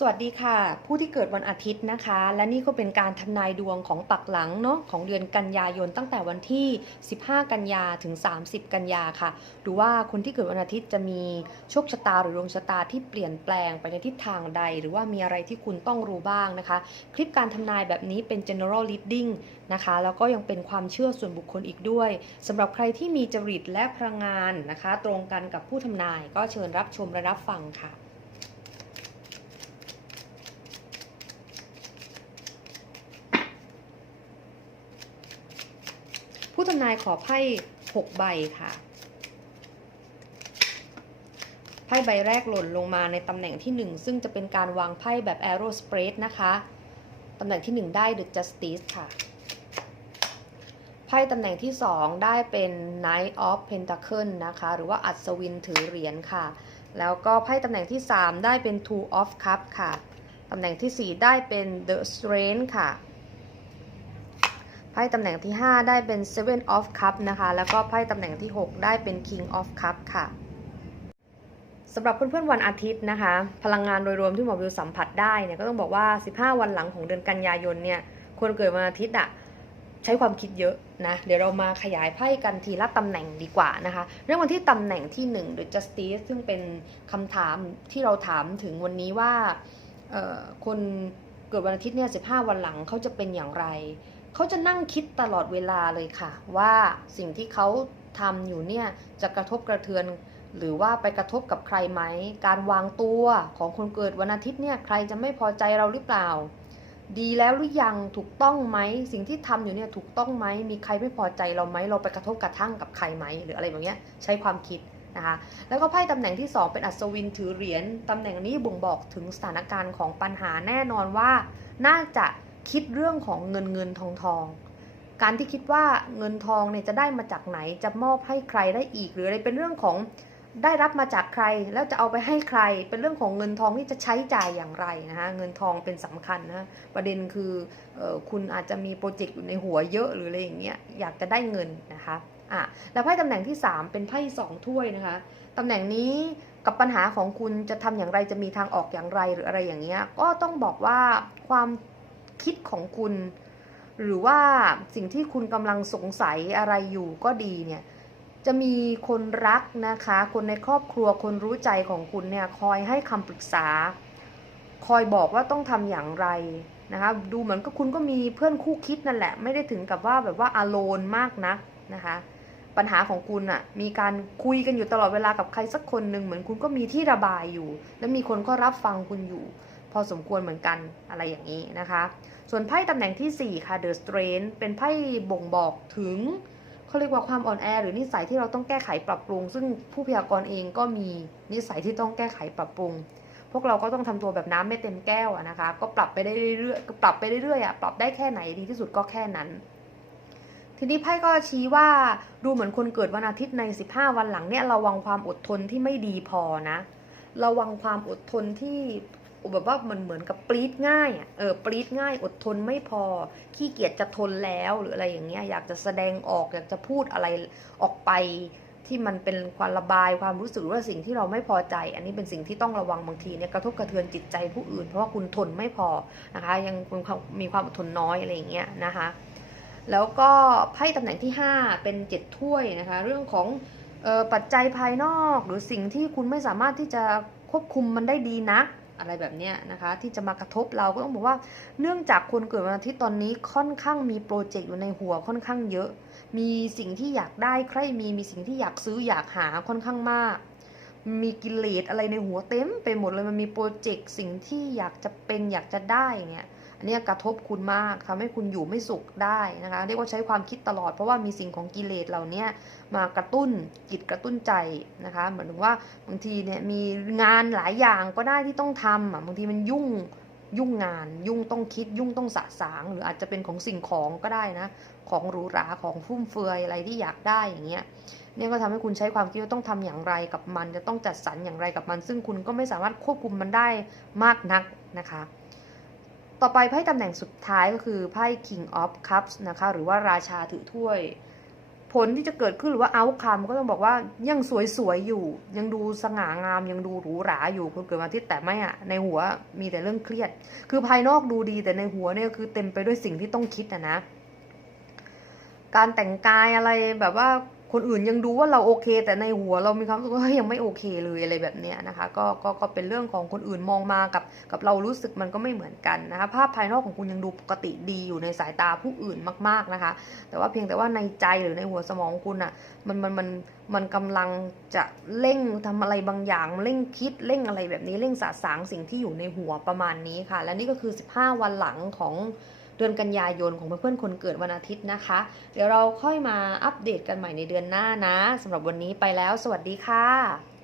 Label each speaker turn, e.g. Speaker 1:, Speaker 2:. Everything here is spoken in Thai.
Speaker 1: สวัสดีค่ะ ผู้ที่เกิดวันอาทิตย์นะคะ และนี่ก็เป็นการทำนายดวงของปักหลังเนาะของเดือนกันยายนตั้งแต่วันที่ 15 กันยาถึง 30 กันยาค่ะหรือว่าคนที่เกิดวันอาทิตย์จะมีโชคชะตาหรือดวงชะตาที่เปลี่ยนแปลงไปในทิศทางใด หรือว่ามีอะไรที่คุณต้องรู้บ้างนะคะ คลิปการทำนายแบบนี้เป็น general reading นะคะแล้วก็ยังเป็นความเชื่อส่วนบุคคลอีกด้วยสำหรับใครที่มีจริตและพลังงานนะคะ ตรงกันกับผู้ทำนายก็เชิญรับชมและรับฟังค่ะ ผู้ทำนายขอไพ่6ใบค่ะ ไพ่ใบแรกหล่นลงมาในตำแหน่งที่ 1 ซึ่งจะเป็นการวางไพ่แบบ arrow spread นะคะ ตำแหน่งที่ 1 ได้ the justice ค่ะ ไพ่ตำแหน่งที่ 2 ได้เป็น knight of pentacle นะคะ หรือว่าอัศวินถือเหรียญค่ะ แล้วก็ไพ่ตำแหน่งที่ 3 ได้เป็น two of cup ค่ะ ตำแหน่งที่ 4 ได้เป็น the strength ค่ะไพ่ตำแหน่งที่ 5 ได้เป็น seven of cup นะคะ แล้วก็ไพ่ตำแหน่งที่ 6 ได้เป็น king of cup ค่ะสำหรับเพื่อนๆวันอาทิตย์นะคะ พลังงานโดยรวมที่หมอวิวสัมผัสได้เนี่ยก็ต้องบอกว่า 15 วันหลังของเดือนกันยายนเนี่ยคนเกิดวันอาทิตย์อะใช้ความคิดเยอะนะ เดี๋ยวเรามาขยายไพ่กันทีละตำแหน่งดีกว่านะคะ เรื่องวันที่ตำแหน่งที่1 The Justice ซึ่งเป็นคำถามที่เราถามถึงวันนี้ว่าคนเกิดวันอาทิตย์เนี่ย15 วันหลังเขาจะเป็นอย่างไร เขาจะนั่งคิดตลอดเวลาเลยค่ะ ว่าสิ่งที่เขาทำอยู่เนี่ยจะกระทบกระเทือน หรือว่าไปกระทบกับใครไหม การวางตัวของคนเกิดวันอาทิตย์เนี่ยใครจะไม่พอใจเราหรือเปล่า ดีแล้วหรือยังถูกต้องไหม สิ่งที่ทำอยู่เนี่ยถูกต้องไหมมีใครไม่พอใจเราไหมเราไปกระทบกระทั่งกับใครไหมหรืออะไรแบบเนี้ยใช้ความคิดนะคะแล้วก็ไพ่ตำแหน่งที่ 2 เป็นอัศวินถือเหรียญตำแหน่งนี้บ่งบอกถึงสถานการณ์ของปัญหาแน่นอนว่า น่าจะ คิดเรื่องของเงินเงินทองทอง การที่คิดว่าเงินทองเนี่ยจะได้มาจากไหน จะมอบให้ใครได้อีก หรืออะไรเป็นเรื่องของได้รับมาจากใครแล้วจะเอาไปให้ใคร เป็นเรื่องของเงินทองที่จะใช้จ่ายอย่างไรนะคะเงินทองเป็นสำคัญนะประเด็นคือออคุณอาจจะมีโปรเจกต์อยู่ในหัวเยอะหรืออะไรอย่างเงี้ยอยากจะได้เงินนะคะอะแล้วไพ่ตำแหน่งที่ 3 เป็นไพ่สองถ้วยนะคะตำแหน่งนี้กับปัญหาของคุณจะทำอย่างไรจะมีทางออกอย่างไรหรืออะไรอย่างเงี้ยก็ต้องบอกว่าความ คิดของคุณ หรือว่าสิ่งที่คุณกำลังสงสัยอะไรอยู่ก็ดีเนี่ยจะมีคนรักนะคะ คนในครอบครัวคนรู้ใจของคุณเนี่ยคอยให้คำปรึกษา คอยบอกว่าต้องทำอย่างไรนะคะดูเหมือนกับคุณก็มีเพื่อนคู่คิดนั่นแหละ ไม่ได้ถึงกับว่าแบบว่าอโลนมากนักนะคะปัญหาของคุณอะมีการคุยกันอยู่ตลอดเวลากับใครสักคนหนึ่งเหมือนคุณก็มีที่ระบายอยู่ และมีคนก็รับฟังคุณอยู่ พอสมควรเหมือนกันอะไรอย่างนี้นะคะ ส่วนไพ่ตำแหน่งที่ 4 ค่ะ The Strength เป็นไพ่บ่งบอกถึงเขาเรียกว่าความอ่อนแอ หรือนิสัยที่เราต้องแก้ไขปรับปรุง ซึ่งผู้พยากรณ์เองก็มีนิสัยที่ต้องแก้ไขปรับปรุง พวกเราก็ต้องทำตัวแบบน้ำไม่เต็มแก้วนะคะ ก็ปรับไปได้เรื่อยๆปรับไปเรื่อยๆอะปรับได้แค่ไหนดีที่สุดก็แค่นั้น ทีนี้ไพ่ก็ชี้ว่าดูเหมือนคนเกิดวันอาทิตย์ใน 15 วันหลังเนี่ยระวังความอดทนที่ไม่ดีพอนะ ระวังความอดทนที่ แบบว่ามันเหมือนกับปรีดง่ายอะเออปรีดง่าย อดทนไม่พอ ขี้เกียจจะทนแล้วหรืออะไรอย่างเงี้ยอยากจะแสดงออกอยากจะพูดอะไรออกไปที่มันเป็นความระบายความรู้สึกหรือว่าสิ่งที่เราไม่พอใจ อันนี้เป็นสิ่งที่ต้องระวังบางทีเนี่ยกระทบกระเทือนจิตใจผู้อื่น เพราะว่าคุณทนไม่พอนะคะยังคุณมีความอดทนน้อยอะไรอย่างเงี้ยนะคะแล้วก็ไพ่ตำแหน่งที่ 5 เป็นเจ็ดถ้วยนะคะเรื่องของออปัจจัยภายนอก หรือสิ่งที่คุณไม่สามารถที่จะควบคุมมันได้ดีนัก อะไรแบบนี้นะคะ ที่จะมากระทบเราก็ต้องบอกว่า เนื่องจากคนเกิดวันอาทิตย์ตอนนี้ค่อนข้างมีโปรเจกต์อยู่ในหัวค่อนข้างเยอะ มีสิ่งที่อยากได้ใครมีมีสิ่งที่อยากซื้ออยากหาค่อนข้างมาก มีกิเลสอะไรในหัวเต็มไปหมดเลยมันมีโปรเจกต์สิ่งที่อยากจะเป็นอยากจะได้เนี่ย อันนี้กระทบคุณมากทำให้คุณอยู่ไม่สุขได้นะคะเรียกว่าใช้ความคิดตลอดเพราะว่ามีสิ่งของกิเลสเหล่านี้มากระตุ้นจิตกระตุ้นใจนะคะเหมือนถึงว่าบางทีเนี่ยมีงานหลายอย่างก็ได้ที่ต้องทำอะบางทีมันยุ่งยุ่งงานยุ่งต้องคิดยุ่งต้องสะสาง หรืออาจจะเป็นของสิ่งของก็ได้นะ ของหรูหราของฟุ่มเฟือยอะไรที่อยากได้อย่างเงี้ยเนี่ยก็ทำให้คุณใช้ความคิดว่าต้องทำอย่างไรกับมัน จะต้องจัดสรรอย่างไรกับมัน ซึ่งคุณก็ไม่สามารถควบคุมมันได้มากนักนะคะ ต่อไปไพ่ตำแหน่งสุดท้ายก็คือไพ่ King of Cups นะคะ หรือว่าราชาถือถ้วย ผลที่จะเกิดขึ้นหรือว่าเอาคำก็ต้องบอกว่ายังสวยๆอยู่ ยังดูสง่างาม ยังดูหรูหราอยู่คนเกิดวันอาทิตย์แต่ไม่อะในหัวมีแต่เรื่องเครียด คือภายนอกดูดีแต่ในหัวเนี่ยคือเต็มไปด้วยสิ่งที่ต้องคิดอะนะ การแต่งกายอะไรแบบว่า คนอื่นยังดูว่าเราโอเค แต่ในหัวเรามีความรู้สึกว่ายังไม่โอเคเลยอะไรแบบเนี้ยนะคะก็ก็ก็เป็นเรื่องของคนอื่นมองมากับกับเรารู้สึกมันก็ไม่เหมือนกันนะคะภาพภายนอกของคุณยังดูปกติดีอยู่ในสายตาผู้อื่นมาก ๆนะคะ แต่ว่าเพียงแต่ว่าในใจหรือในหัวสมองคุณอะมันมันมันมันกำลังจะเร่งทำอะไรบางอย่างเร่งคิดเร่งอะไรแบบนี้เร่งสะสางสิ่งที่อยู่ในหัวประมาณนี้ค่ะ และนี่ก็คือ 15 วันหลังของ เดือนกันยายนของเพื่อนๆคนเกิดวันอาทิตย์นะคะ เดี๋ยวเราค่อยมาอัปเดตกันใหม่ในเดือนหน้านะสำหรับวันนี้ไปแล้ว สวัสดีค่ะ